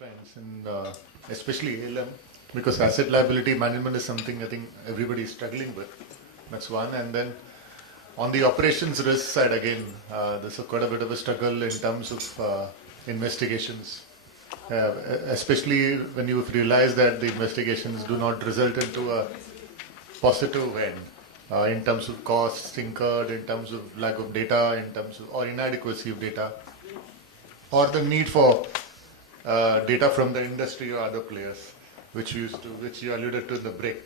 trends, and especially ALM, because asset liability management is something I think everybody is struggling with. That's one. And then on the operations risk side, again, there's quite a bit of a struggle in terms of investigations, especially when you realize that the investigations do not result into a positive end. In terms of costs incurred, in terms of lack of data, in terms of or inadequacy of data, or the need for data from the industry or other players, which you alluded to in the break.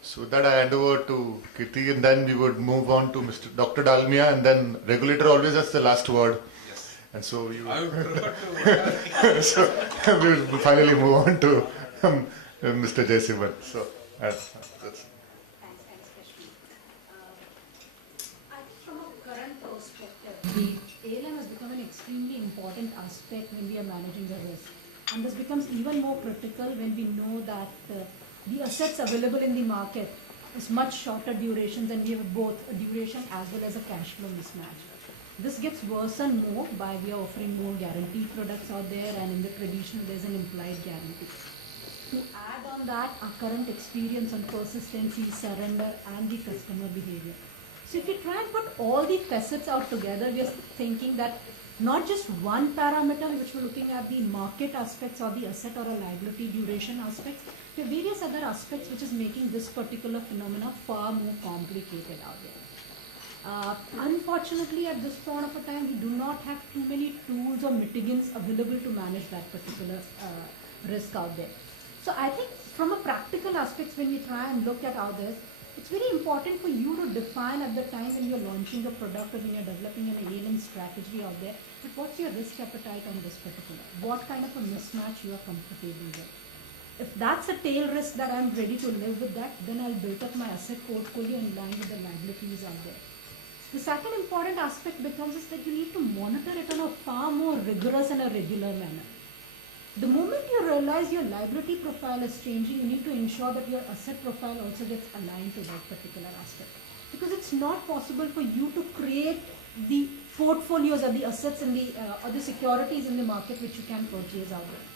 So that I hand over to Kirti, and then we would move on to Dr. Dalmia, and then regulator always has the last word. Yes. And so you. I would prefer to. So we will finally move on to Mr. Jayasivan. So that's. Thanks, Kashmir. I think from a current perspective, the ALM has become an extremely important aspect when we are managing the risk. And this becomes even more critical when we know that the assets available in the market is much shorter durations, and we have both a duration as well as a cash flow mismatch. This gets worsened more by we are offering more guaranteed products out there, and in the traditional there's an implied guarantee. To add on that, our current experience on persistency, surrender, and the customer behavior. So if you try and put all the facets out together, we are thinking that not just one parameter which we're looking at the market aspects or the asset or a liability duration aspects, there are various other aspects which is making this particular phenomena far more complicated out there. Unfortunately, at this point of a time, we do not have too many tools or mitigants available to manage that particular risk out there. So I think from a practical aspects, when we try and look at all this, it's very important for you to define at the time when you're launching a product or when you're developing an ALM strategy out there, that what's your risk appetite on this particular, what kind of a mismatch you are comfortable with. If that's a tail risk that I'm ready to live with that, then I'll build up my asset portfolio in line with the liabilities out there. The second important aspect becomes is that you need to monitor it on a far more rigorous and a regular manner. The moment you realize your liability profile is changing, you need to ensure that your asset profile also gets aligned to that particular aspect. Because it's not possible for you to create the portfolios or the assets in the or the securities in the market which you can purchase out there.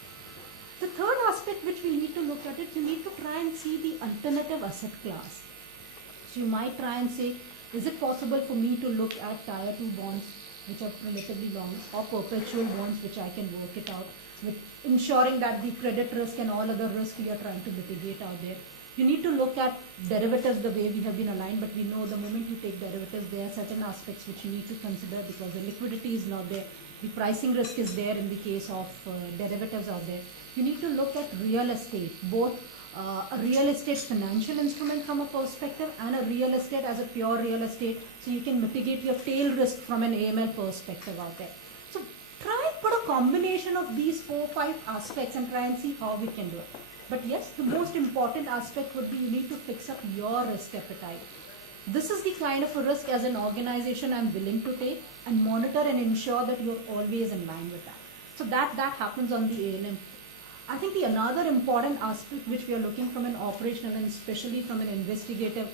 The third aspect which we need to look at it, you need to try and see the alternative asset class. So you might try and say, is it possible for me to look at Tier 2 bonds which are relatively long, or perpetual bonds which I can work it out, with ensuring that the credit risk and all other risks we are trying to mitigate out there. You need to look at derivatives the way we have been aligned, but we know the moment you take derivatives, there are certain aspects which you need to consider because the liquidity is not there. The pricing risk is there in the case of derivatives out there. You need to look at real estate, both a real estate financial instrument from a perspective and a real estate as a pure real estate, so you can mitigate your tail risk from an AML perspective out there. So try and put a combination of these 4-5 aspects and try and see how we can do it. But yes, the most important aspect would be you need to fix up your risk appetite. This is the kind of a risk as an organization I'm willing to take, and monitor and ensure that you're always in line with that. So that happens on the ALM. I think the another important aspect which we are looking from an operational and especially from an investigative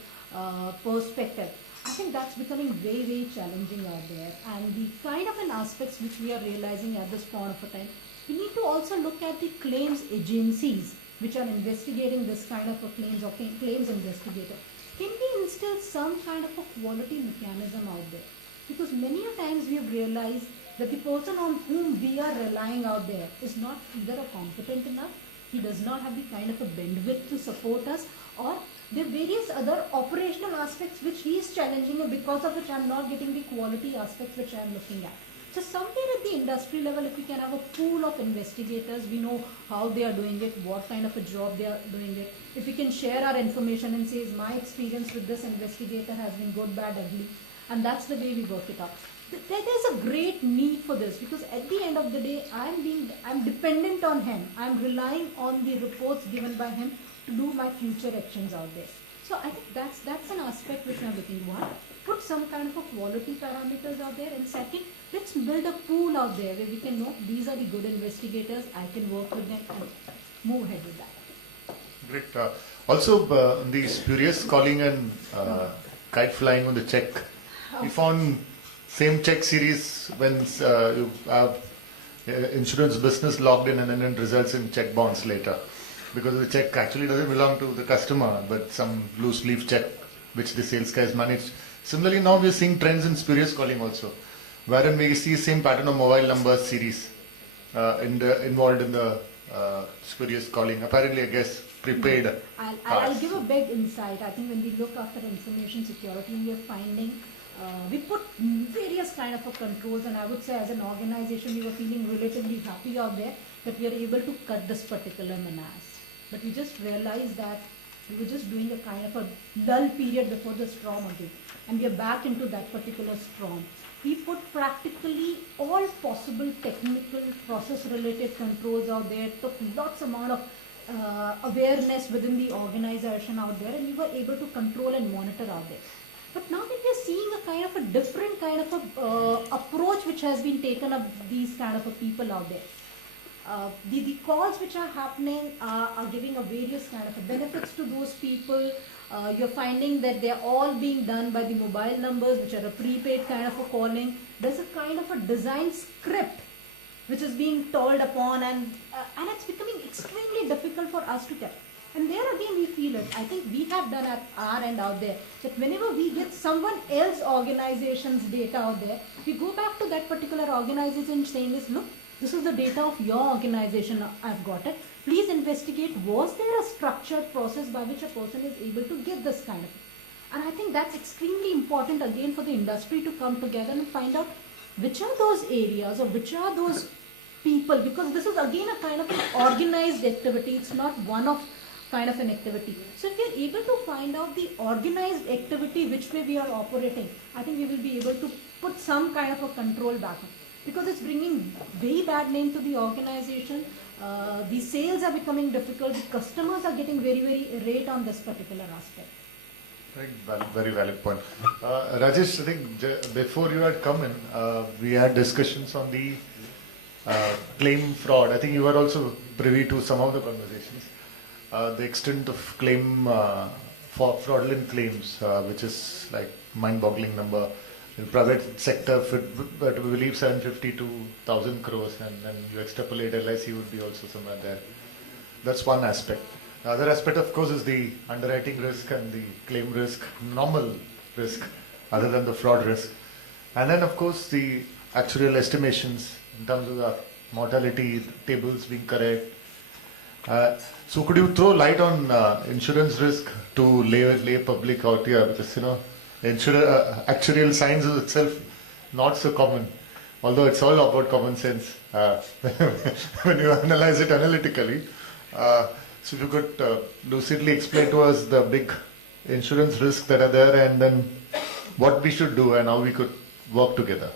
perspective, I think that's becoming very, very challenging out there. And the kind of an aspects which we are realizing at this point of a time, we need to also look at the claims agencies which are investigating this kind of a claims or claims investigator. Can we instill some kind of a quality mechanism out there? Because many a times we have realized that the person on whom we are relying out there is not either a competent enough, he does not have the kind of a bandwidth to support us, or there are various other operational aspects which he is challenging, and because of which I am not getting the quality aspects which I am looking at. So somewhere at the industry level, if we can have a pool of investigators, we know how they are doing it, what kind of a job they are doing it. If we can share our information and say, my experience with this investigator has been good, bad, ugly, and that's the way we work it out. There is a great need for this, because at the end of the day, I'm dependent on him. I'm relying on the reports given by him to do my future actions out there. So I think that's an aspect which I'm looking at. One, put some kind of a quality parameters out there, and second, let's build a pool out there where we can know these are the good investigators, I can work with them and move ahead with that. Great. Also, the spurious calling and kite flying on the check, we found same check series when you have insurance business logged in and then it results in check bounce later. Because the check actually doesn't belong to the customer, but some loose leaf check which the sales guys managed. Similarly, now we're seeing trends in spurious calling also, wherein we see same pattern of mobile number series involved in the spurious calling. Apparently, I guess prepaid I'll cards. give a big insight. I think when we look after information security, we are finding we put various kind of controls, and I would say as an organization, we were feeling relatively happy out there that we are able to cut this particular menace. But we just realized that we were just doing a kind of a lull period before the storm again, and we are back into that particular storm. We put practically all possible technical process-related controls out there, took lots amount of awareness within the organization out there, and we were able to control and monitor out there. But now that we are seeing a kind of a different kind of a approach which has been taken of these kind of a people out there. The calls which are happening are giving a various kind of a benefits to those people. You're finding that they're all being done by the mobile numbers, which are a prepaid kind of a calling. There's a kind of a design script which is being told upon, and it's becoming extremely difficult for us to get. And there again we feel it. I think we have done at our end out there that whenever we get someone else organization's data out there, we go back to that particular organization saying this, look, this is the data of your organization, I've got it. Please investigate, was there a structured process by which a person is able to get this kind of thing? And I think that's extremely important again for the industry to come together and find out which are those areas or which are those people, because this is again a kind of an organized activity, it's not one of kind of an activity. So if we are able to find out the organized activity which way we are operating, I think we will be able to put some kind of a control back on. Because it's bringing very bad name to the organization. The sales are becoming difficult. The customers are getting very, very irate on this particular aspect. Very valid point. Rajesh, I think before you had come in, we had discussions on the claim fraud. I think you were also privy to some of the conversations. The extent of claim for fraudulent claims, which is like mind-boggling number. In private sector, but we believe 750 to 1,000 crores, and then you extrapolate LIC would be also somewhere there. That's one aspect. The other aspect, of course, is the underwriting risk and the claim risk, normal risk, other than the fraud risk. And then, of course, the actuarial estimations in terms of the mortality tables being correct. So could you throw light on insurance risk to lay public out here? Because, actuarial science is itself not so common, although it's all about common sense when you analyze it analytically. So if you could lucidly explain to us the big insurance risks that are there, and then what we should do and how we could work together.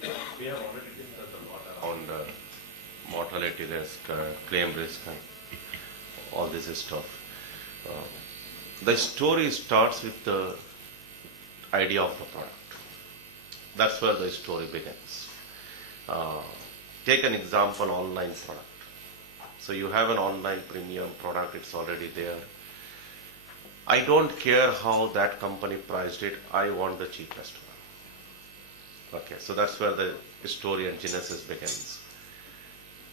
So we have already discussed a lot around mortality risk, claim risk, and all this stuff. The story starts with the idea of the product. That's where the story begins. Take an example, online product. So you have an online premium product, it's already there. I don't care how that company priced it, I want the cheapest one. Okay, so that's where the story and genesis begins.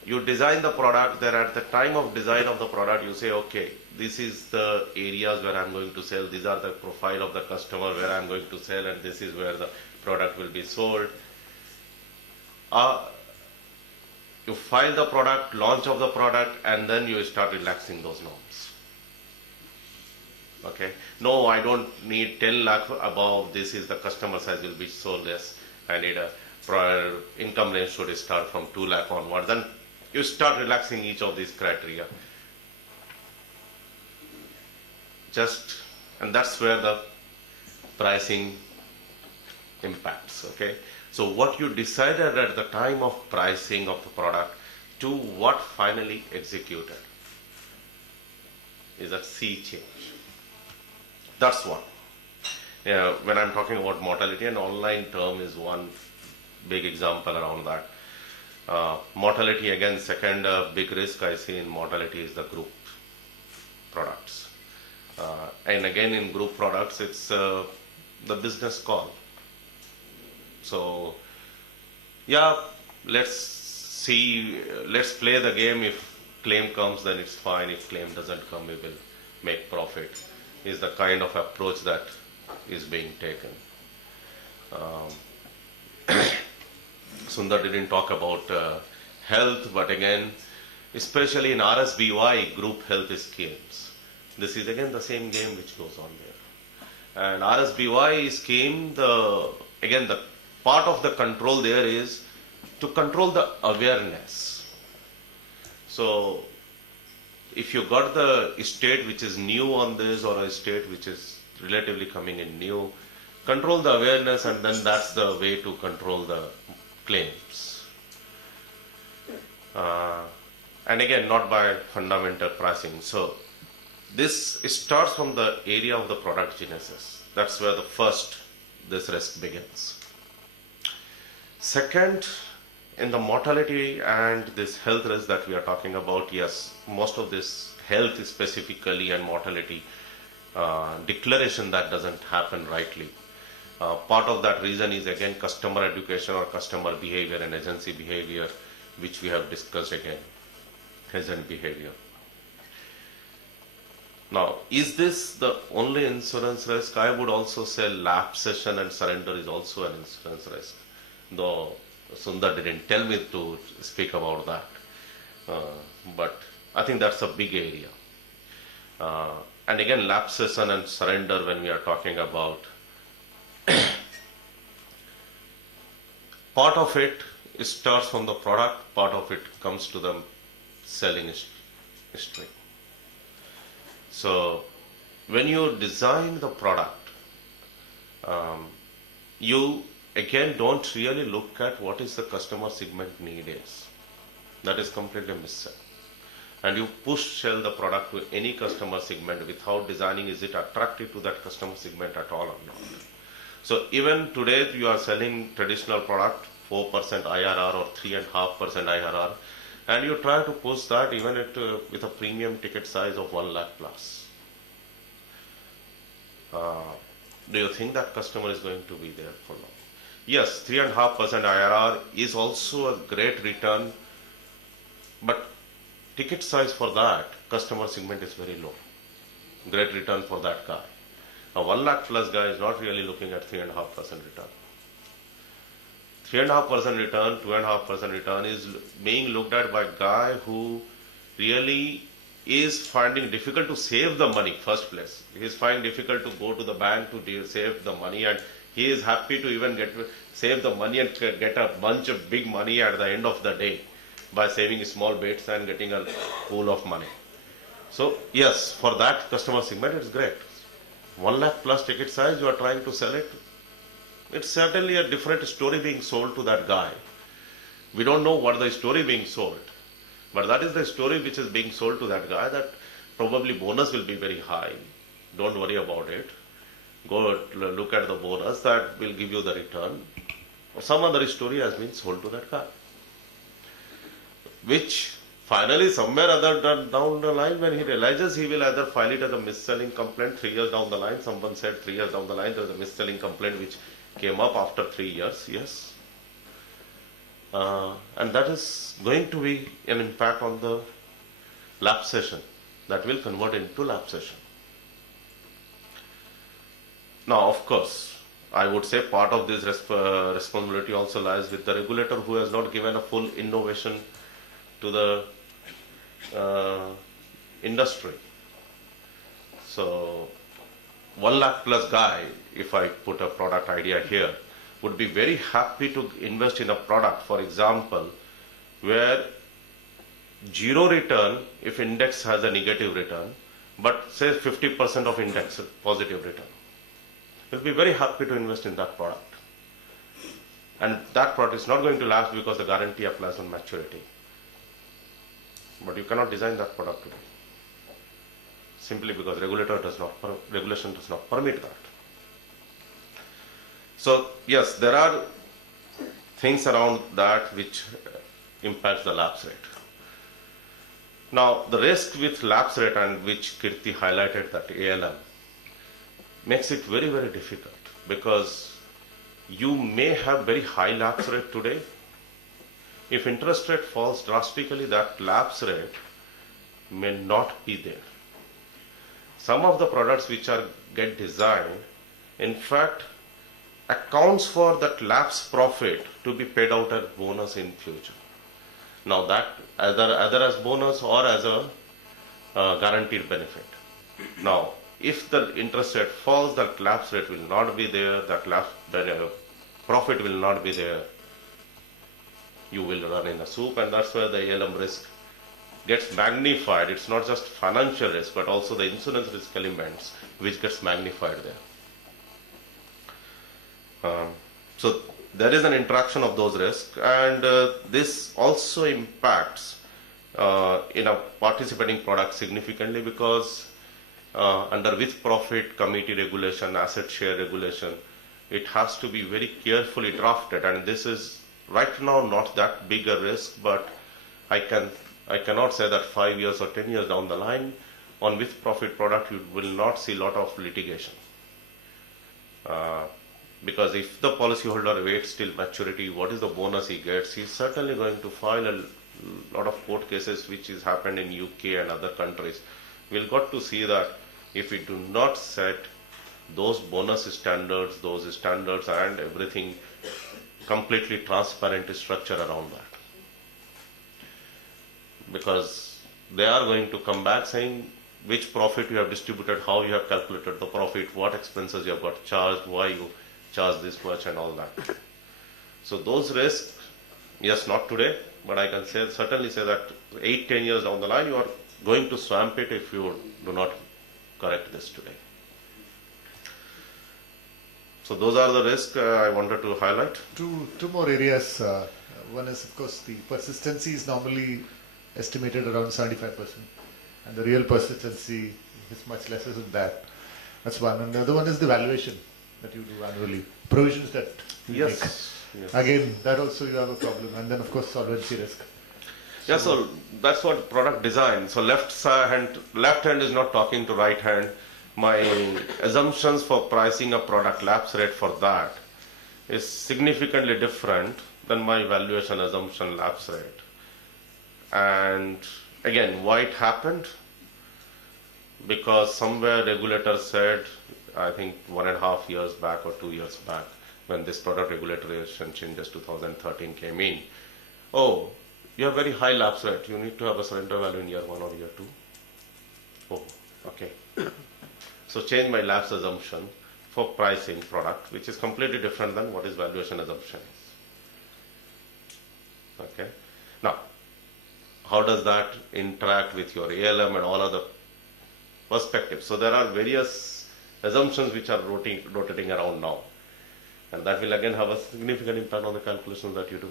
You design the product, then at the time of design of the product, you say, okay, this is the areas where I'm going to sell, these are the profile of the customer where I'm going to sell, and this is where the product will be sold. You file the product, launch of the product, and then you start relaxing those norms. Okay? No, I don't need 10 lakh above, this is the customer size will be so less. I need a prior income range should start from 2 lakh onward. Then you start relaxing each of these criteria. And that's where the pricing impacts, okay? So what you decided at the time of pricing of the product to what finally executed is a sea change. That's one. When I'm talking about mortality, and online term is one big example around that. Mortality, again, second big risk I see in mortality is the group products. And again, in group products, it's the business call. So, yeah, let's play the game. If claim comes, then it's fine. If claim doesn't come, we will make profit. Is the kind of approach that is being taken. Sundar didn't talk about health, but again, especially in RSBY, group health schemes, this is again the same game which goes on there. And RSBY scheme, the part of the control there is to control the awareness. So, if you got the state which is new on this or a state which is relatively coming in new, control the awareness, and then that's the way to control the claims. And again, not by fundamental pricing. So this starts from the area of the product genesis. That's where this risk begins. Second, in the mortality and this health risk that we are talking about, yes, most of this health specifically and mortality declaration that doesn't happen rightly. Part of that reason is again customer education or customer behavior and agency behavior, which we have discussed again, agent behavior. Now, is this the only insurance risk? I would also say lapse cession and surrender is also an insurance risk, though Sundar didn't tell me to speak about that. But I think that's a big area. And again, lapse cession and surrender, when we are talking about, part of it starts from the product, part of it comes to the selling history. So, when you design the product, you again don't really look at what is the customer segment need is. That is completely missing. And you sell the product to any customer segment without designing is it attractive to that customer segment at all or not. So even today you are selling traditional product 4% IRR or 3.5% IRR, and you try to push that even with a premium ticket size of 1 lakh plus. Do you think that customer is going to be there for long? Yes, 3.5% IRR is also a great return, but ticket size for that customer segment is very low. Great return for that guy. A 1 lakh plus guy is not really looking at 3.5% return. 3.5% return, 2.5% return is being looked at by a guy who really is finding difficult to save the money first place. He is finding difficult to go to the bank to save the money, and he is happy to even save the money and get a bunch of big money at the end of the day by saving small bits and getting a pool of money. So yes, for that customer segment it's great. 1 lakh plus ticket size, you are trying to sell it. It's certainly a different story being sold to that guy. We don't know what the story being sold, but that is the story which is being sold to that guy, that probably bonus will be very high. Don't worry about it. Go look at the bonus, that will give you the return. Or some other story has been sold to that guy, which finally somewhere other down the line, when he realizes, he will either file it as a mis-selling complaint 3 years down the line. Someone said 3 years down the line there is a mis-selling complaint which came up after 3 years, yes. And that is going to be an impact on the lapse cession. That will convert into lapse cession. Now, of course, I would say part of this responsibility also lies with the regulator, who has not given a full innovation to the industry. So 1 lakh plus guy, if I put a product idea here, would be very happy to invest in a product, for example, where zero return if index has a negative return, but say 50% of index positive return. He'll be very happy to invest in that product. And that product is not going to last because the guarantee applies on maturity. But you cannot design that product today, simply because regulation does not permit that. So yes, there are things around that which impacts the lapse rate. Now, the risk with lapse rate, and which Kirti highlighted, that ALM, makes it very, very difficult. because you may have very high lapse rate today. If interest rate falls drastically, that lapse rate may not be there. Some of the products which are get designed, in fact, accounts for that lapse profit to be paid out as bonus in future. Now that either as bonus or as a guaranteed benefit. Now, if the interest rate falls, that lapse rate will not be there, that lapse profit will not be there. You will run in a soup, and that's where the ALM risk gets magnified. It's not just financial risk, but also the insurance risk elements which gets magnified there. So there is an interaction of those risks, and this also impacts in a participating product significantly, because under with profit committee regulation, asset share regulation, it has to be very carefully drafted, and this is right now not that big a risk, but I cannot say that 5 years or 10 years down the line on with profit product you will not see a lot of litigation. Because if the policyholder waits till maturity, what is the bonus he gets? He's certainly going to file a lot of court cases, which has happened in UK and other countries. We'll got to see that if we do not set those bonus standards, those standards and everything completely transparent structure around that. Because they are going to come back saying which profit you have distributed, how you have calculated the profit, what expenses you have got charged, why you charge this much and all that. So those risks, yes, not today, but I can certainly say that 8-10 years down the line you are going to swamp it if you do not correct this today. So those are the risks I wanted to highlight. Two more areas. One is, of course, the persistency is normally estimated around 75%, and the real persistency is much lesser than that. That's one. And the other one is the valuation that you do annually, provisions that you make. Yes. Again, that also you have a problem. And then, of course, solvency risk. Yeah, so that's what product design. So left hand is not talking to right hand. My assumptions for pricing a product, lapse rate for that, is significantly different than my valuation assumption lapse rate. And again, why it happened? Because somewhere regulator said, I think 1.5 years back or 2 years back, when this product regulation changes 2013 came in, oh, you have very high lapse rate, you need to have a surrender value in year 1 or year 2. Oh, okay. So change my lapse assumption for pricing product, which is completely different than what is valuation assumption is. Okay. Now, how does that interact with your ALM and all other perspectives? So there are various assumptions which are rotating around now, and that will again have a significant impact on the calculations that you do.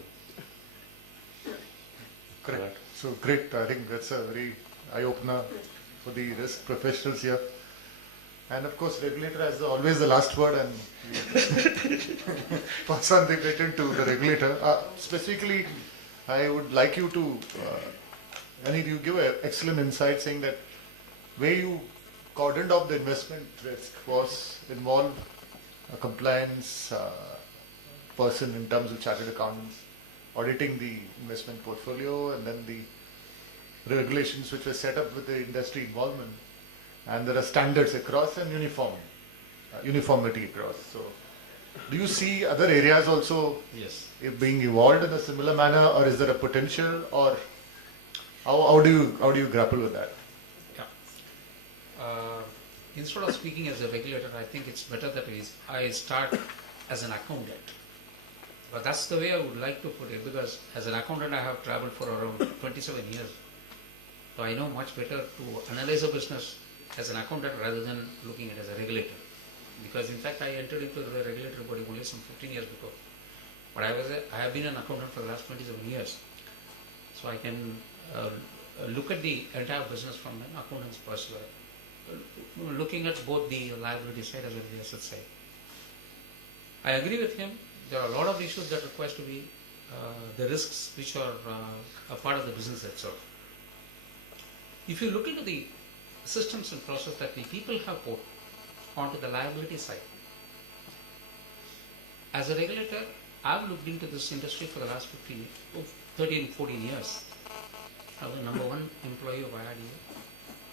Correct. Right. So great. I think that's a very eye-opener for the risk professionals here. And of course, regulator has always the last word, and you pass on the baton to the regulator. Specifically, I would like you to, Anil, you give an excellent insight saying that where you cordoned off the investment risk was involve a compliance person in terms of chartered accountants auditing the investment portfolio, and then the regulations which were set up with the industry involvement. And there are standards across and uniformity across. So, do you see other areas also being evolved in a similar manner, or is there a potential, or how do you grapple with that? Yeah. Instead of speaking as a regulator, I think it's better that I start as an accountant. But that's the way I would like to put it, because as an accountant I have traveled for around 27 years. So I know much better to analyze a business as an accountant rather than looking at it as a regulator. Because in fact I entered into the regulatory body only some 15 years before. But I have been an accountant for the last 27 years. So I can look at the entire business from an accountant's perspective, looking at both the liability side as well as the asset side. I agree with him. There are a lot of issues that requires to be the risks which are a part of the business itself. If you look into the systems and process that the people have put onto the liability side, as a regulator, I've looked into this industry for the last 13, 14 years. I was the number one employee of IRDA.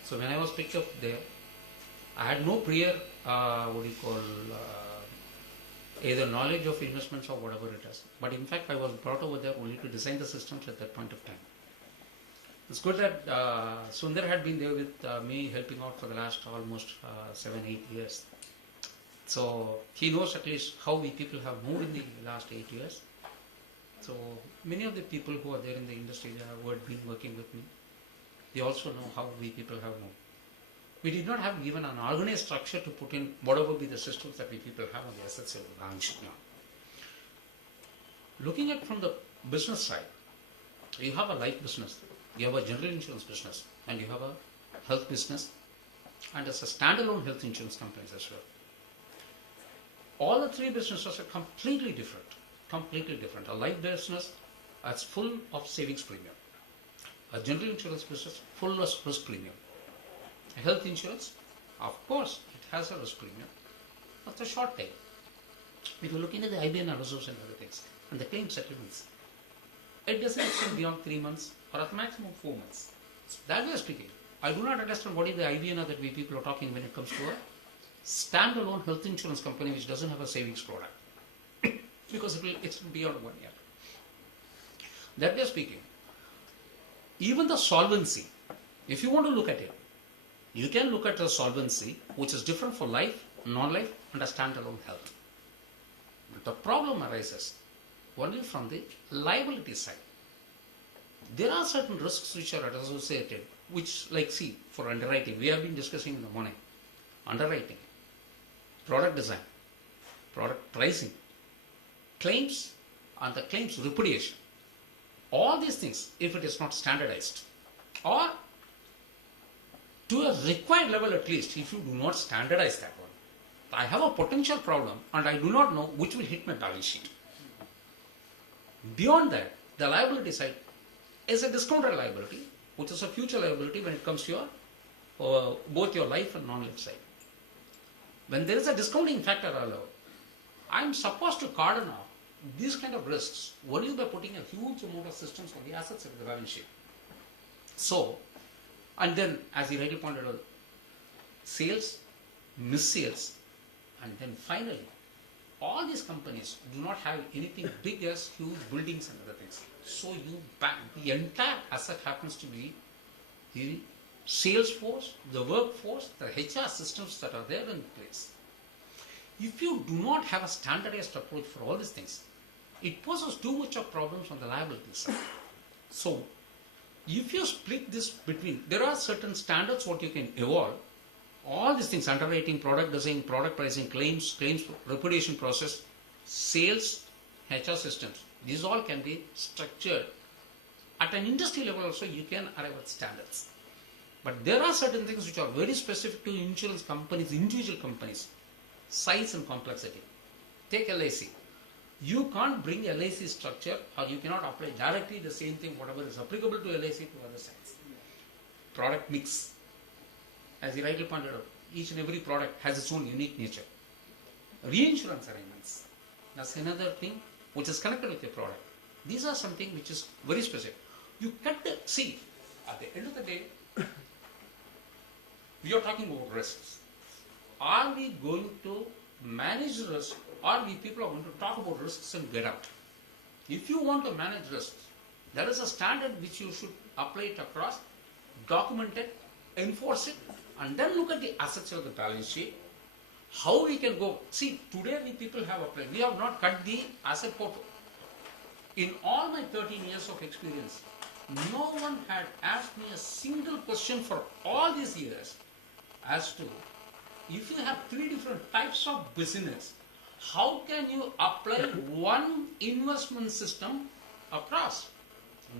So when I was picked up there, I had no prior, either knowledge of investments or whatever it is. But in fact, I was brought over there only to design the systems at that point of time. It's good that Sundar had been there with me helping out for the last almost 7-8 years. So he knows at least how we people have moved in the last 8 years. So many of the people who are there in the industry who had been working with me, they also know how we people have moved. We did not have even an organized structure to put in whatever be the systems that we people have on the assets of the balance sheet now. Looking at from the business side, you have a life business, you have a general insurance business, and you have a health business, and as a standalone health insurance companies as well. All the three businesses are completely different. Completely different. A life business that's full of savings premium. A general insurance business full of risk premium. A health insurance, of course, it has a risk premium. That's a short tail. If you look into the IBNR reserves and other things, and the claim settlements, it doesn't extend beyond 3 months or at maximum 4 months. So that we are speaking. I do not understand what is the IBNR that we people are talking when it comes to a standalone health insurance company which doesn't have a savings product. Because it will extend beyond 1 year. That we are speaking. Even the solvency, if you want to look at it, you can look at the solvency which is different for life, non-life and a standalone health. But the problem arises only from the liability side. There are certain risks which are associated, which like see, for underwriting, we have been discussing in the morning. Underwriting, product design, product pricing, claims and the claims repudiation. All these things, if it is not standardized, or to a required level at least, if you do not standardize that one, I have a potential problem and I do not know which will hit my balance sheet. Beyond that, the liability side is a discounted liability, which is a future liability when it comes to your both your life and non-life side. When there is a discounting factor allowed, I am supposed to cordon off these kind of risks only by putting a huge amount of systems on the assets of the balance sheet. So, and then as you rightly pointed out, sales, mis-sales, and then finally, all these companies do not have anything big as huge buildings and other things. So the entire asset happens to be the sales force, the workforce, the HR systems that are there in place. If you do not have a standardized approach for all these things, it poses too much of problems on the liability side. So, if you split this between, there are certain standards what you can evolve, all these things, underwriting, product design, product pricing, claims repudiation process, sales, HR systems, these all can be structured. At an industry level also, you can arrive at standards. But there are certain things which are very specific to insurance companies, individual companies, size and complexity. Take LIC. You can't bring LIC structure or you cannot apply directly the same thing, whatever is applicable to LIC to other sides. Product mix. As you rightly pointed out, each and every product has its own unique nature. Reinsurance arrangements. That's another thing which is connected with your product. These are something which is very specific. You cut the, see, at the end of the day, we are talking about risks. Are we going to manage risk or we people are going to talk about risks and get out? If you want to manage risks, there is a standard which you should apply it across, document it, enforce it, and then look at the assets of the balance sheet. How we can go, see, today we people have applied, we have not cut the asset portfolio. In all my 13 years of experience, no one had asked me a single question for all these years as to, if you have 3 different types of business, how can you apply one investment system across?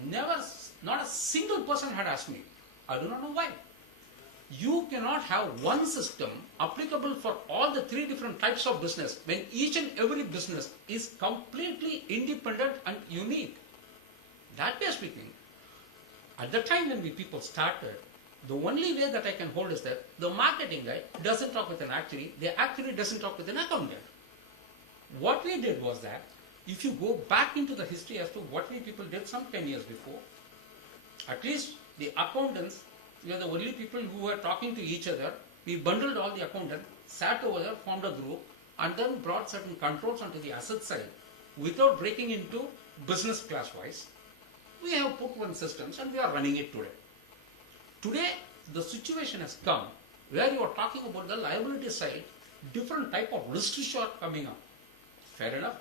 Never, not a single person had asked me. I do not know why. You cannot have one system applicable for all the 3 different types of business when each and every business is completely independent and unique. That way speaking, at the time when we people started, the only way that I can hold is that the marketing guy doesn't talk with an actuary, the actuary doesn't talk with an accountant. What we did was that, if you go back into the history as to what we people did some 10 years before, at least the accountants were the only people who were talking to each other. We bundled all the accountants, sat over there, formed a group, and then brought certain controls onto the asset side without breaking into business class wise. We have put one systems and we are running it today. Today, the situation has come where you are talking about the liability side, different type of risks are coming up. Fair enough.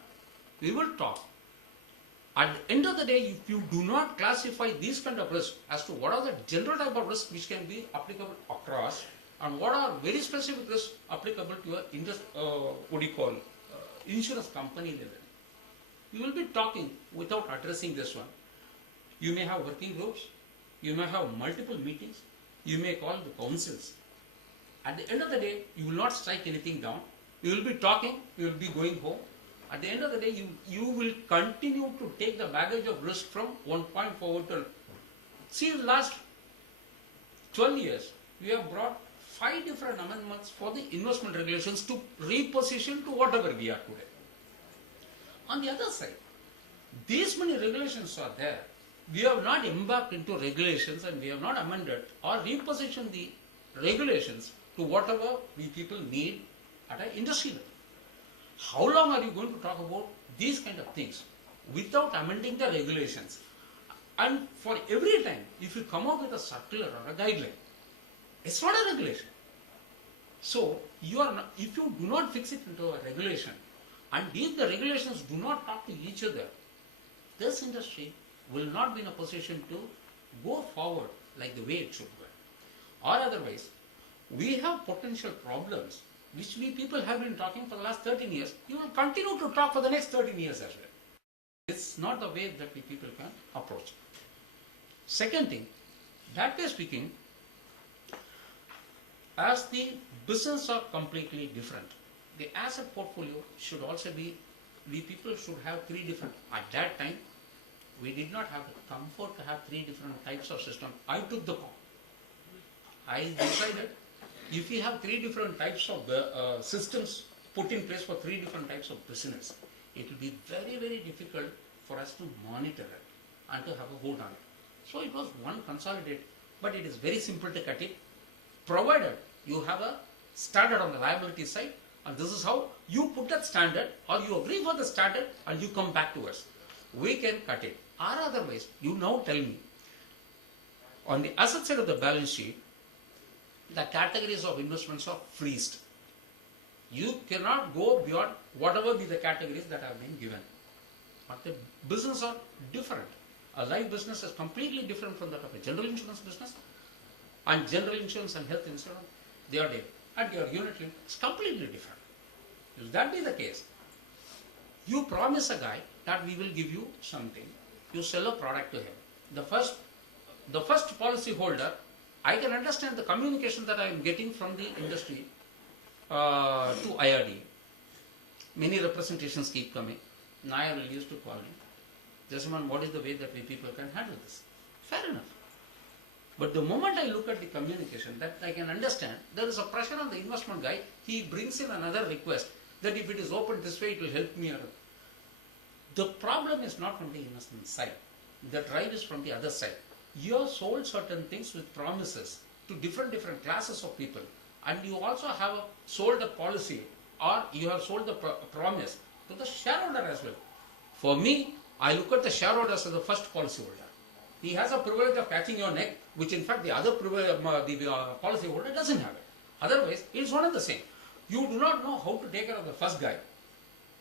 We will talk. At the end of the day, if you do not classify these kind of risks as to what are the general type of risks which can be applicable across, and what are very specific risks applicable to a insurance company level, you will be talking without addressing this one. You may have working groups, you may have multiple meetings, you may call the councils. At the end of the day, you will not strike anything down. You will be talking, you will be going home. At the end of the day, you will continue to take the baggage of risk from one point forward to. See, in the last 12 years, we have brought 5 different amendments for the investment regulations to reposition to whatever we are today. On the other side, these many regulations are there. We have not embarked into regulations and we have not amended or repositioned the regulations to whatever we people need at an industry level. How long are you going to talk about these kind of things without amending the regulations? And for every time, if you come out with a circular or a guideline, it's not a regulation. So, if you do not fix it into a regulation, and if the regulations do not talk to each other, this industry will not be in a position to go forward like the way it should go. Or otherwise, we have potential problems which we people have been talking for the last 13 years. You will continue to talk for the next 13 years as well. It's not the way that we people can approach it. Second thing, that way speaking, as the business are completely different, the asset portfolio should also be, we people should have 3 different, at that time, we did not have the comfort to have 3 different types of system. I took the call. I decided if we have 3 different types of systems put in place for 3 different types of business, it will be very, very difficult for us to monitor it and to have a hold on it. So it was one consolidated, but it is very simple to cut it, provided you have a standard on the liability side, and this is how you put that standard, or you agree for the standard and you come back to us. We can cut it. Or otherwise, you now tell me, on the asset side of the balance sheet, the categories of investments are freezed. You cannot go beyond whatever be the categories that have been given. But the business are different. A life business is completely different from that of a general insurance business. And general insurance and health insurance, they are there. And your unit link is completely different. If that be the case, you promise a guy that we will give you something. You sell a product to him. The first policy holder, I can understand the communication that I am getting from the industry to IRD. Many representations keep coming. Nair used to call me. Jasman, what is the way that we people can handle this? Fair enough. But the moment I look at the communication, that I can understand, there is a pressure on the investment guy. He brings in another request that if it is opened this way, it will help me. The problem is not from the investment side. The drive is from the other side. You have sold certain things with promises to different classes of people, and you also have sold a policy, or you have sold the promise to the shareholder as well. For me, I look at the shareholder as the first policy holder. He has a privilege of catching your neck, which in fact the other policy holder doesn't have it. Otherwise, it is one and the same. You do not know how to take care of the first guy.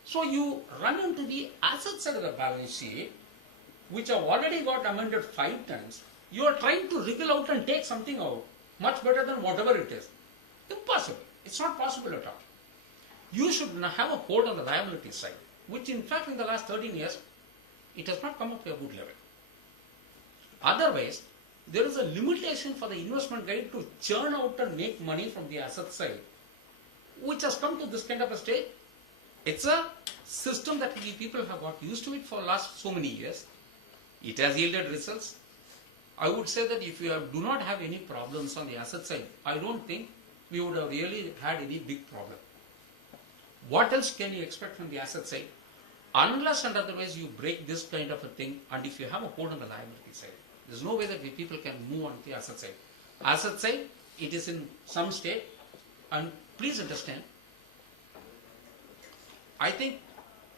So you run into the asset side of the balance sheet, which have already got amended 5 times. You are trying to wriggle out and take something out much better than whatever it is. Impossible. It's not possible at all. You should have a code on the liability side, which in fact in the last 13 years, it has not come up to a good level. Otherwise, there is a limitation for the investment guy to churn out and make money from the asset side, which has come to this kind of a state. It's a system that we people have got used to it for the last so many years. It has yielded results. I would say that if you do not have any problems on the asset side, I don't think we would have really had any big problem. What else can you expect from the asset side? Unless and otherwise you break this kind of a thing, and if you have a code on the liability side, there's no way that we people can move on the asset side. Asset side, it is in some state, and please understand, I think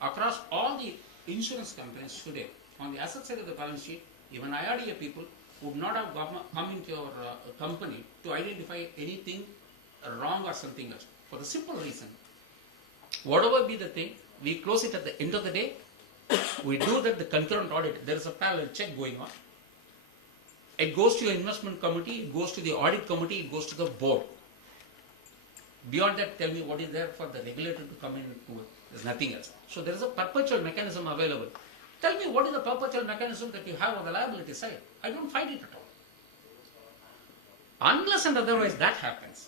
across all the insurance companies today, on the asset side of the balance sheet, even IRDA people would not have come into your company to identify anything wrong or something else. For the simple reason, whatever be the thing, we close it at the end of the day, we do that the concurrent audit, there is a parallel check going on. It goes to your investment committee, it goes to the audit committee, it goes to the board. Beyond that, tell me what is there for the regulator to come in and do it. There's nothing else. So there is a perpetual mechanism available. Tell me what is the perpetual mechanism that you have on the liability side. I don't find it at all. Unless and otherwise that happens,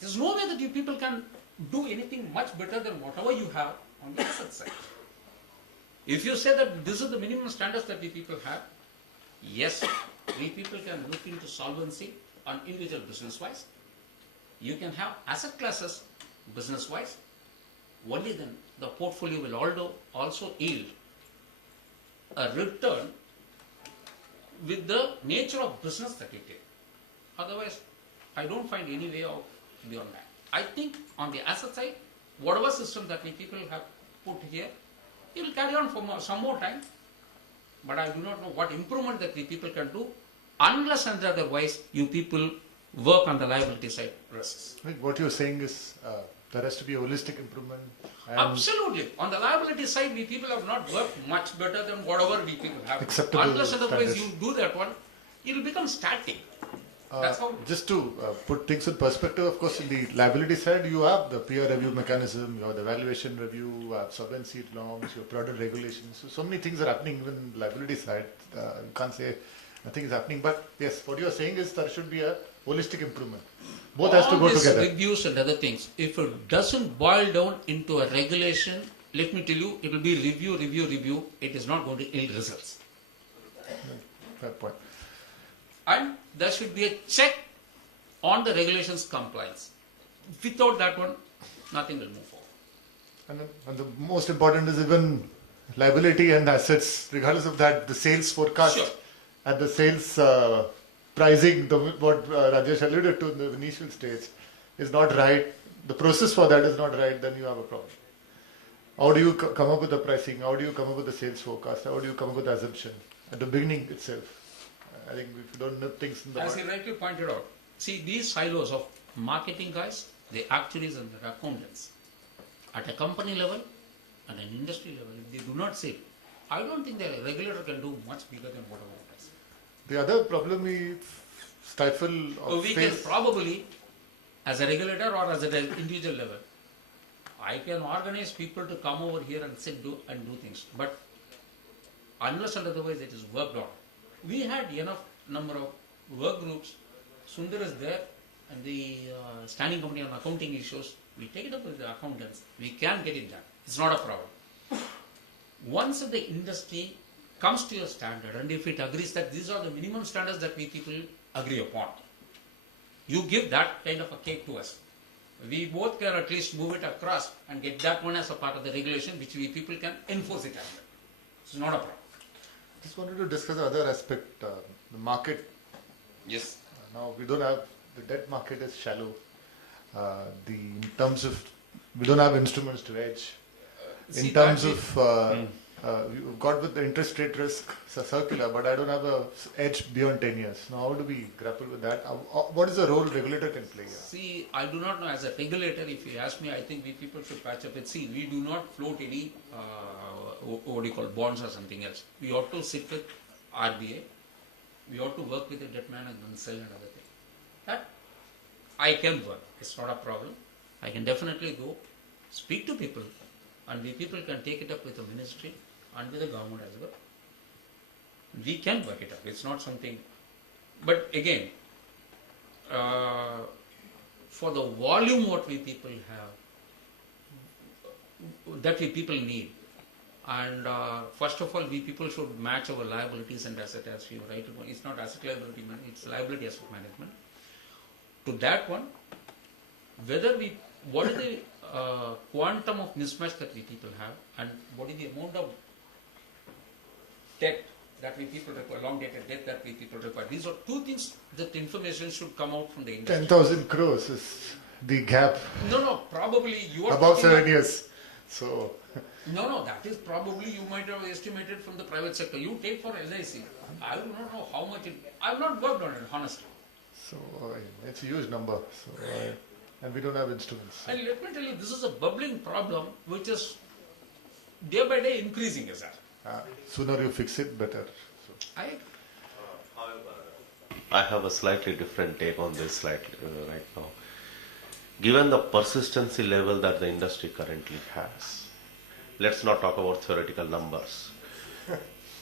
there's no way that you people can do anything much better than whatever you have on the asset side. If you say that this is the minimum standards that we people have, yes, we people can look into solvency on individual business-wise. You can have asset classes business-wise. Only then the portfolio will also yield a return with the nature of business that you take. Otherwise, I don't find any way out beyond that. I think on the asset side, whatever system that we people have put here, it will carry on for some more time. But I do not know what improvement that we people can do unless and otherwise you people work on the liability side risks. I think what you're saying is there has to be a holistic improvement. And Absolutely. On the liability side, we people have not worked much better than whatever we people have. Acceptable Unless otherwise standards. you do that one, it will become static. That's how. Just to put things in perspective, of course, in the liability side, you have the peer review mechanism, you have the valuation review, you have solvency norms, you have product regulations. So many things are happening even in the liability side. You can't say nothing is happening. But yes, what you are saying is there should be a holistic improvement. Both has to go All these together. reviews and other things, if it doesn't boil down into a regulation, let me tell you, it will be review. It is not going to yield results. Fair point. And there should be a check on the regulations compliance. Without that one, nothing will move forward. And the most important is even liability and assets, regardless of that, the sales forecast Sure. and the sales pricing, what Rajesh alluded to in the initial stage, is not right. The process for that is not right, then you have a problem. How do you come up with the pricing? How do you come up with the sales forecast? How do you come up with the assumption at the beginning itself? I think if you don't know things in the As you rightly pointed out, see these silos of marketing guys, the actuaries and the accountants, at a company level and an industry level, if they do not say, I don't think the regulator can do much bigger than whatever it is. The other problem we stifle So or we can face, probably, as a regulator or as an individual level, I can organize people to come over here and sit do things. But unless and otherwise it is worked on. We had enough number of work groups. Sundar is there and the standing committee on accounting issues. We take it up with the accountants. We can get it done. It's not a problem. Once the industry comes to a standard and if it agrees that these are the minimum standards that we people agree upon, you give that kind of a cake to us. We both can at least move it across and get that one as a part of the regulation which we people can enforce it as well. It's not a problem. just wanted to discuss the other aspect, the market. Yes. Now we don't have, the debt market is shallow. In terms of, we don't have instruments to hedge. In terms of, we've got with the interest rate risk, it's a circular, but I don't have a edge beyond 10 years. Now how do we grapple with that? What is the role regulator can play here? See, I do not know as a regulator, if you ask me, I think we people should patch up it. See, we do not float any, what do you call, bonds or something else. We ought to sit with RBA. We ought to work with the debt management cell and other things. That I can work. It's not a problem. I can definitely go speak to people and we people can take it up with the ministry and with the government as well. We can work it up. It's not something. But again, for the volume what we people have, that we people need, and first of all, we people should match our liabilities and asset as you write. It's not asset liability management, it's liability asset management. To that one, whether we what is the quantum of mismatch that we people have, and what is the amount of debt that we people require, long dated debt that we people require. These are two things that information should come out from the industry. 10,000 crores is the gap. No, probably you are About talking 7 years. So, No, that is probably you might have estimated from the private sector. You take for LIC. I do not know how much I've not worked on it, honestly. so it's a huge number. So, and we don't have instruments. And let me tell you, this is a bubbling problem which is day by day increasing, sir. Sooner you fix it, better. So, I have a slightly different take on this right now. Given the persistency level that the industry currently has, let's not talk about theoretical numbers.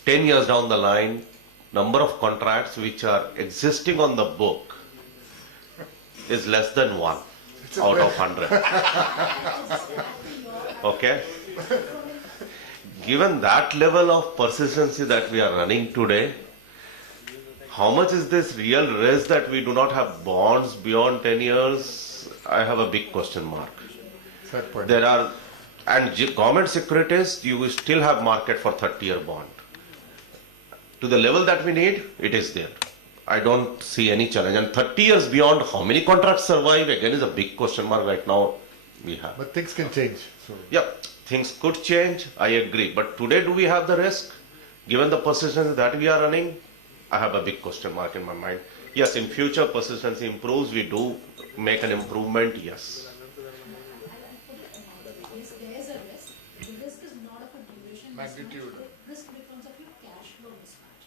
10 years down the line, number of contracts which are existing on the book is less than 1 out of 100. Okay? Given that level of persistency that we are running today, how much is this real risk that we do not have bonds beyond 10 years? I have a big question mark. that point. There are, and government securities, you will still have market for 30-year bond. To the level that we need, it is there. I don't see any challenge. And 30 years beyond, how many contracts survive? Again, is a big question mark right now we have. But things can change. So, Yep, things could change, I agree. But today, do we have the risk? Given the persistency that we are running, I have a big question mark in my mind. Yes, in future, persistency improves, we do make an improvement, yes. Yes, there is a risk. The risk is not of a duration Magnitude. mismatch. The risk becomes of your cash flow mismatch.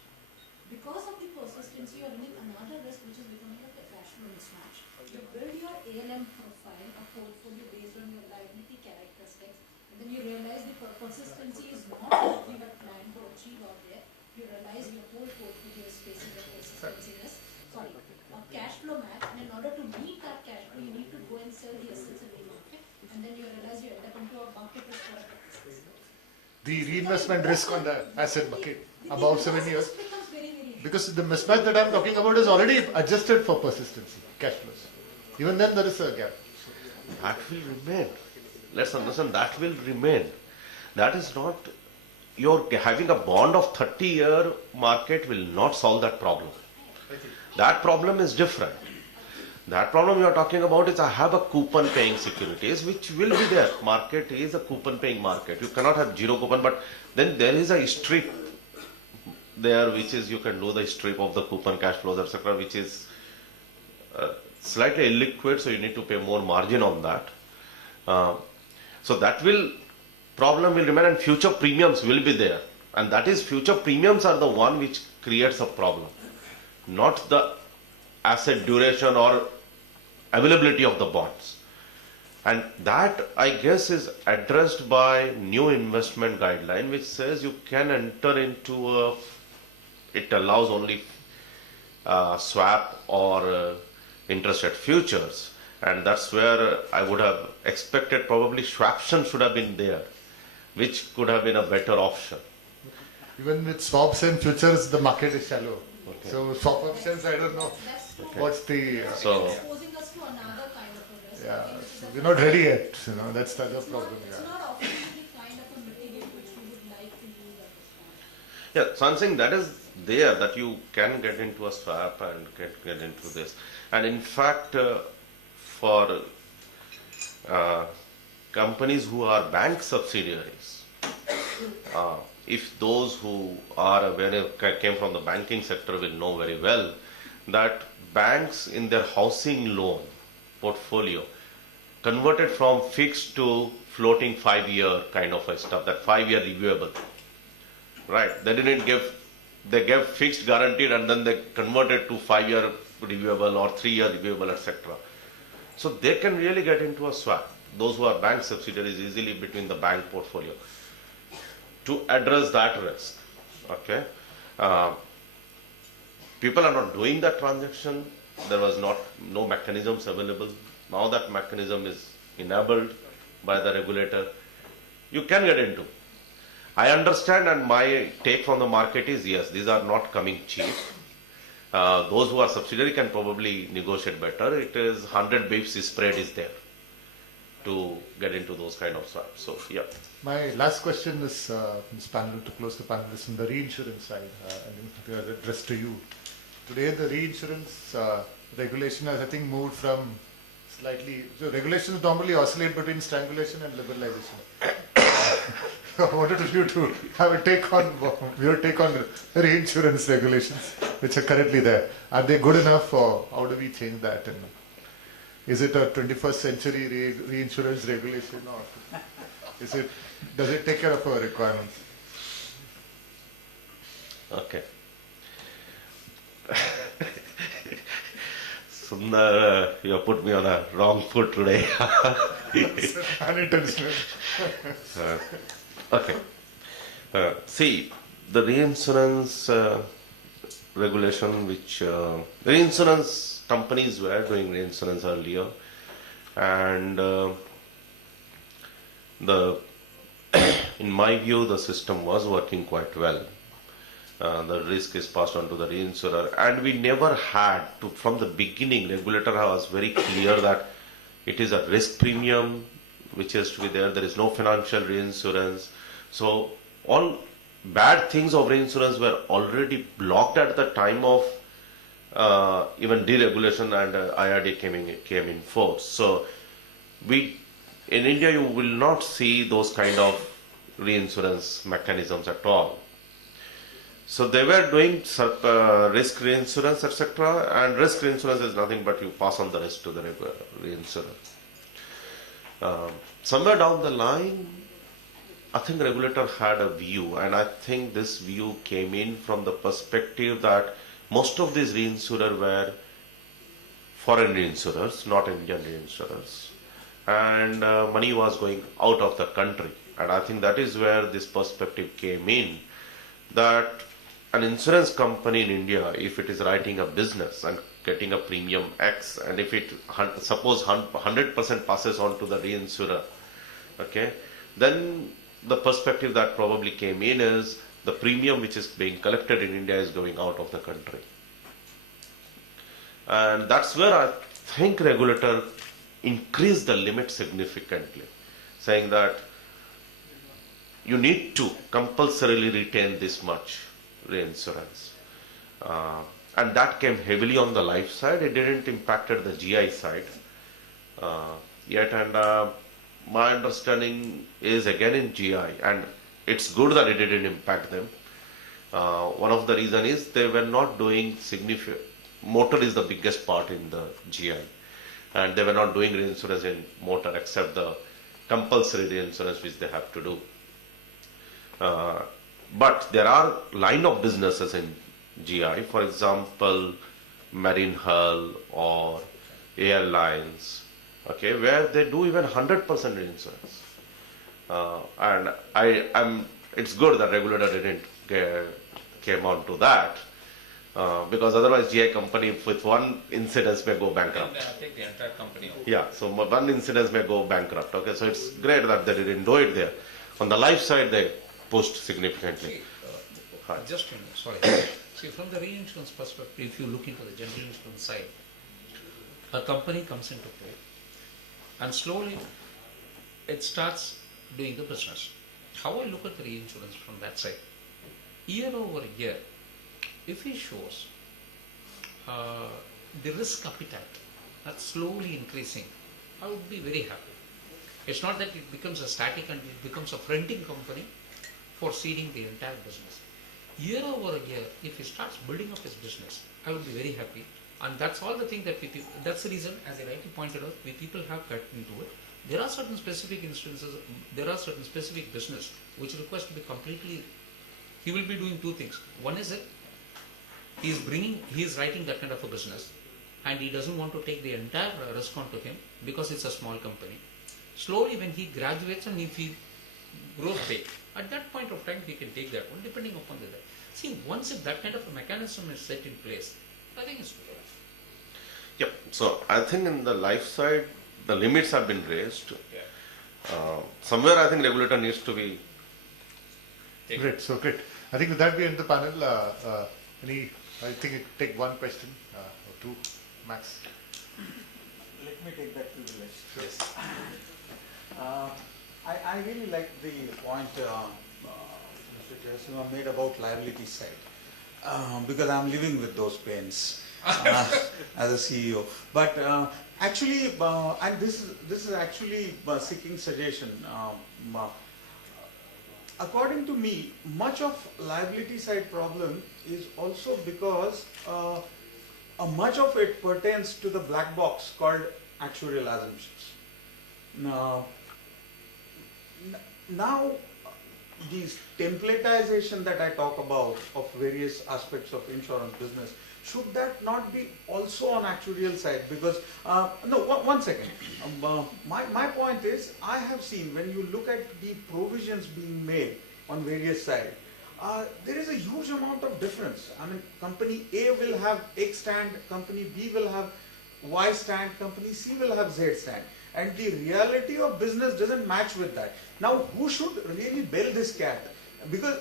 Because of the persistency, you are running another risk which is becoming like a cash flow mismatch. You build your ALM profile, a portfolio based on your liability characteristics, and then you realize the persistency is not what we were planned to achieve out there. You realize your whole portfolio is facing a persistency risk. Sorry, a cash flow match, and in order to meet that cash flow, you need to go and sell the assets in the market, and then you realize you end up into a market risk for a purpose. the reinvestment risk on the asset bucket above 7 years. This becomes very, very Because the mismatch that I'm talking about is already adjusted for persistency, cash flows. Even then, there is a gap. That will remain. Let's understand, that will remain. That is not, you're having a bond of 30-year market will not solve that problem. That problem is different. That problem you are talking about is I have a coupon paying securities which will be there. Market is a coupon paying market. You cannot have zero coupon, but then there is a strip there which is you can do the strip of the coupon cash flows, etc., which is slightly illiquid, so you need to pay more margin on that. So that problem will remain, and future premiums will be there. And that is, future premiums are the one which creates a problem, not the asset duration or availability of the bonds. And that, I guess, is addressed by new investment guideline, which says you can enter into it allows only swap or interest rate futures. And that's where I would have expected probably swaption should have been there, which could have been a better option. Even with swaps and futures, the market is shallow. Okay. So swap options, I don't know That's true. what's the. So, Exposing us to another kind of a risk. Yeah, I think which is so a- we're not ready yet. That's the other it's not, problem. it's Yeah. not offering the kind of a mitigant which we would like to use at this point. yeah, so I'm saying that is there, that you can get into a swap and get into this. And in fact, for companies who are bank subsidiaries, if those who are aware, came from the banking sector will know very well that banks in their housing loan portfolio converted from fixed to floating 5-year kind of a stuff, that 5-year reviewable. Right, they didn't give, they gave fixed guaranteed and then they converted to 5-year reviewable or 3-year reviewable, etc. So they can really get into a swap, those who are bank subsidiaries, easily between the bank portfolio, to address that risk. Okay, people are not doing that transaction. There was no mechanisms available. Now that mechanism is enabled by the regulator, you can get into. I understand, and my take from the market is, yes, these are not coming cheap. Those who are subsidiary can probably negotiate better. It is 100 bips spread is there. to get into those kind of swaps. So yeah. My last question is, this panel, to close the panel, is on the reinsurance side, and addressed to you. Today, the reinsurance regulation has, I think, moved from slightly. So regulations normally oscillate between strangulation and liberalization. I wanted you to have a take on your take on reinsurance regulations, which are currently there. Are they good enough, or how do we change that? And is it a 21st century reinsurance regulation, or does it take care of our requirements? Okay. Sundar, you have put me on a wrong foot today. Unintentional. Okay. See, the reinsurance regulation, which reinsurance companies were doing reinsurance earlier, and in my view, the system was working quite well. The risk is passed on to the reinsurer, and we never had to, from the beginning, regulator was very clear that it is a risk premium which is to be there. There is no financial reinsurance. So all bad things of reinsurance were already blocked at the time of even deregulation and IRD came in force. So in India, you will not see those kind of reinsurance mechanisms at all. So they were doing risk reinsurance, etc. And risk reinsurance is nothing but you pass on the risk to the reinsurer. Somewhere down the line, I think the regulator had a view, and I think this view came in from the perspective that most of these reinsurers were foreign reinsurers, not Indian reinsurers, and money was going out of the country. And I think that is where this perspective came in, that an insurance company in India, if it is writing a business and getting a premium X, and if it suppose 100% passes on to the reinsurer, okay, then the perspective that probably came in is the premium which is being collected in India is going out of the country. And that's where I think regulator increased the limit significantly, saying that you need to compulsorily retain this much reinsurance. And that came heavily on the life side. It didn't impact the GI side yet. And my understanding is again in GI, and it's good that it didn't impact them. One of the reasons is they were not doing significant. Motor is the biggest part in the GI, and they were not doing reinsurance in motor except the compulsory reinsurance which they have to do. But there are line of businesses in GI, for example, marine hull or airlines, okay, where they do even 100% reinsurance. And it's good that regulator didn't came on to that, because otherwise GI company with one incidence may go bankrupt. I think the entire company. Yeah, so one incidence may go bankrupt. Okay, so it's great that they didn't do it there. On the life side, they pushed significantly. Just a minute, sorry. See, from the reinsurance perspective, if you look into the general insurance side, a company comes into play, and slowly it starts doing the business. How I look at the reinsurance from that side, year over year, if he shows the risk appetite that's slowly increasing, I would be very happy. It's not that it becomes a static and it becomes a fronting company for seeding the entire business. Year over year, if he starts building up his business, I would be very happy. And that's all the thing that that's the reason, as I rightly pointed out, we people have got into it. There are certain specific instances, there are certain specific business which requires to be completely, he will be doing two things. One is that he is writing that kind of a business, and he doesn't want to take the entire risk onto him because it's a small company. Slowly when he graduates and if he grows big, at that point of time he can take that one, depending upon the. See, once if that kind of a mechanism is set in place, I think it's good. Yep. So I think in the life side, the limits have been raised. Somewhere I think regulator needs to be. Great. So great. I think with that we end the panel. I think it take one question or two max. Let me take that privilege. Yes. I really like the point Mr. Jayasinghe made about liability side because I'm living with those pains as a CEO. But actually, and this is actually seeking suggestion. According to me, much of liability side problem is also because much of it pertains to the black box called actuarial assumptions. Now, these templatization that I talk about of various aspects of insurance business, should that not be also on actuarial side? Because, no, one second. My point is, I have seen when you look at the provisions being made on various sides, there is a huge amount of difference. I mean, company A will have X stand, company B will have Y stand, company C will have Z stand. And the reality of business doesn't match with that. Now, who should really bail this cat? Because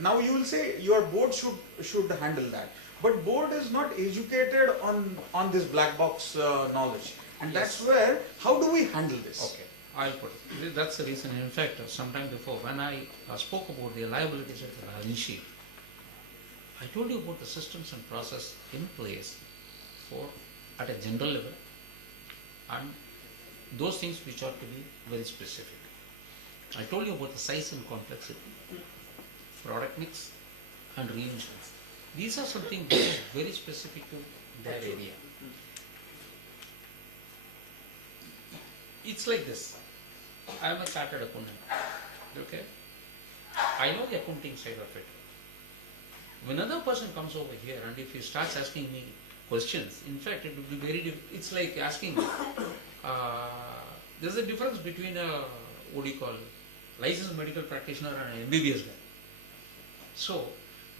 now you will say your board should handle that. But board is not educated on this black box knowledge. And Yes. that's where, how do we handle this? Okay, I'll put it. That's the reason. In fact, sometime before, when I spoke about the liabilities of the balance sheet, I told you about the systems and process in place for at a general level and those things which are to be very specific. I told you about the size and complexity, product mix and reinsurance. These are something which is very specific to that area. It's like this. I am a chartered accountant. Okay? I know the accounting side of it. When another person comes over here and if he starts asking me questions, in fact it would be very it's like asking there's a difference between a what do you call licensed medical practitioner and an MBBS guy. So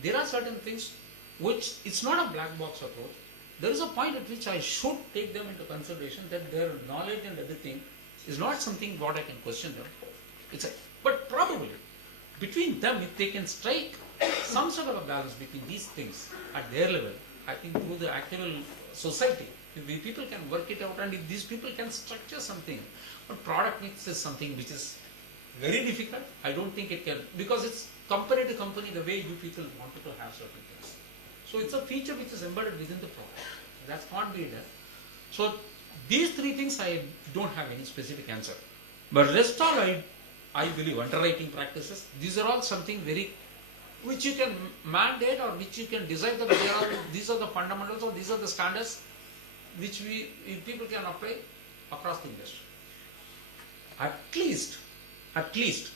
there are certain things which it's not a black box approach. There is a point at which I should take them into consideration that their knowledge and everything is not something what I can question them. But probably between them, if they can strike some sort of a balance between these things at their level, I think through the active society, if the people can work it out and if these people can structure something, but product mix is something which is very difficult. I don't think it can, because it's company to company the way you people wanted to have certain things. So it's a feature which is embedded within the product. That can't be there. So these three things I don't have any specific answer. But rest all I believe underwriting practices, these are all something very which you can mandate or which you can decide that these are the fundamentals or these are the standards which people can apply across the industry. At least,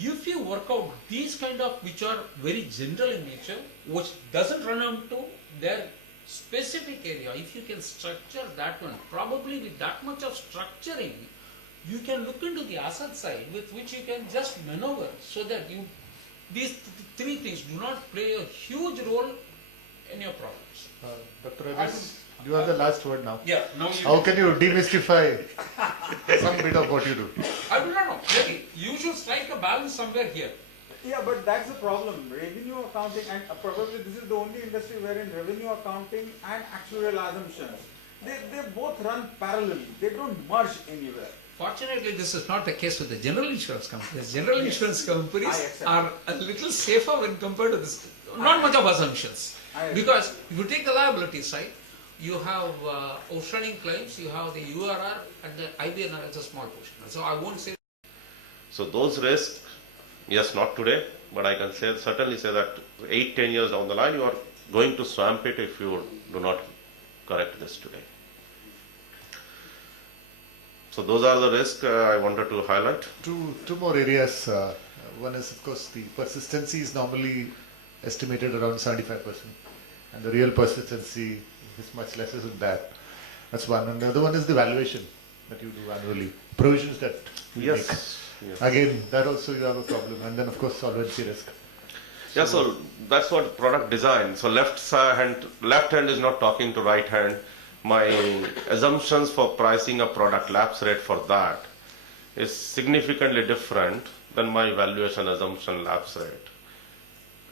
if you work out these kind of which are very general in nature, which doesn't run into their specific area, if you can structure that one, probably with that much of structuring, you can look into the asset side with which you can just maneuver so that these three things do not play a huge role in your problems. Dr. Rajesh, you have the last word now. Yeah, now How can you demystify some bit of what you do? I do not know. Really, you should strike a balance somewhere here. Yeah, but that's the problem. Revenue accounting, and probably this is the only industry wherein revenue accounting and actuarial assumptions, they both run parallelly. They don't merge anywhere. Fortunately, this is not the case with the general insurance companies. General insurance companies I accept. are a little safer when compared to this. Not much of assumptions. I agree. Because if you take the liability side, you have outstanding claims, you have the URR, and the IBNR is a small portion. So I won't say. So those risks, yes, not today, but I can certainly say that 8-10 years down the line, you are going to swamp it if you do not correct this today. So those are the risks I wanted to highlight. Two more areas. One is, of course, the persistency is normally estimated around 75%, and the real persistency is much lesser than that. That's one. And the other one is the valuation that you do annually, provisions that you make. Yes. Again, that also you have a problem. And then, of course, solvency risk. Yeah, so that's what product design. So left hand is not talking to right hand. My assumptions for pricing a product, lapse rate for that is significantly different than my valuation assumption lapse rate.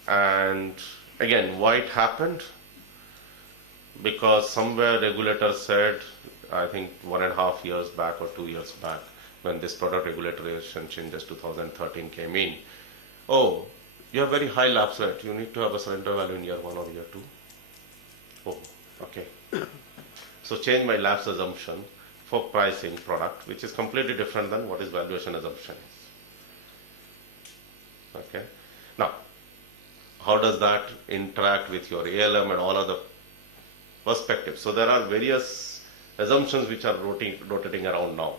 And again, why it happened? Because somewhere regulator said, I think 1.5 years back or 2 years back, when this product regulation changes 2013 came in. Oh, you have very high lapse rate. You need to have a surrender value in year 1 or year 2. Oh, okay. So change my lapse assumption for pricing product, which is completely different than what is valuation assumption is. Okay. Now, how does that interact with your ALM and all other perspectives? So there are various assumptions which are rotating around now,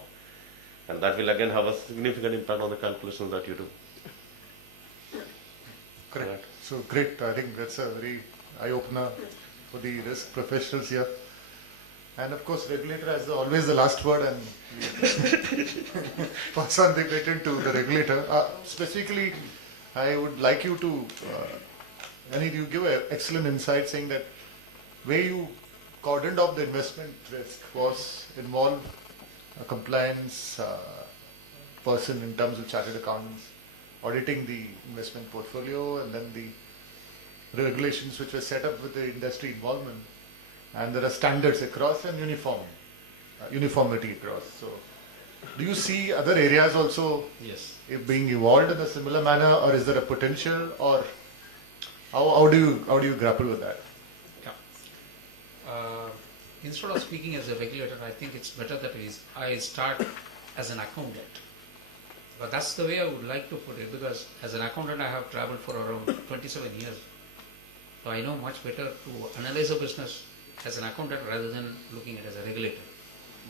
and that will again have a significant impact on the calculations that you do. Correct. So great. I think that's a very eye-opener for the risk professionals here. And of course, regulator has always the last word, and pass on the patent to the regulator. Specifically, I would like you to, Anil, you give an excellent insight saying that where you cordoned off the investment risk was involved a compliance person in terms of chartered accountants auditing the investment portfolio, and then the regulations which were set up with the industry involvement, and there are standards across and uniformity across. So do you see other areas also Yes. being evolved in a similar manner, or is there a potential, or how do you grapple with that? Yeah. Instead of speaking as a regulator, I think it's better that I start as an accountant. But that's the way I would like to put it, because as an accountant I have traveled for around 27 years. So I know much better to analyze a business as an accountant rather than looking at it as a regulator.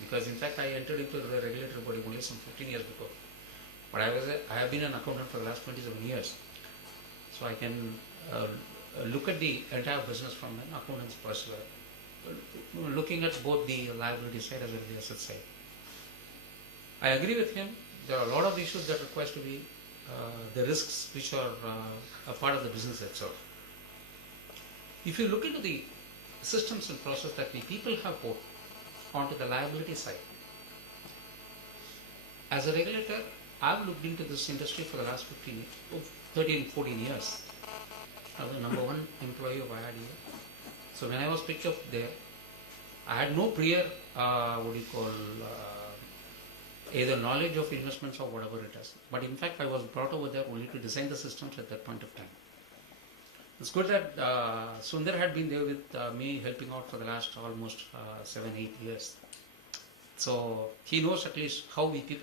Because in fact I entered into the regulatory body only some 15 years before. But I have been an accountant for the last 27 years. So I can look at the entire business from an accountant's perspective, looking at both the liability side as well as the asset side. I agree with him. There are a lot of issues that requires to be the risks which are a part of the business itself. If you look into the systems and process that the people have put onto the liability side, as a regulator, I've looked into this industry for the last 13, 14 years. I was the number one employee of IRDA. So when I was picked up there, I had no prior, either knowledge of investments or whatever it is. But in fact, I was brought over there only to design the systems at that point of time. It's good that Sundar had been there with me helping out for the last almost 7-8 years. So he knows at least how we people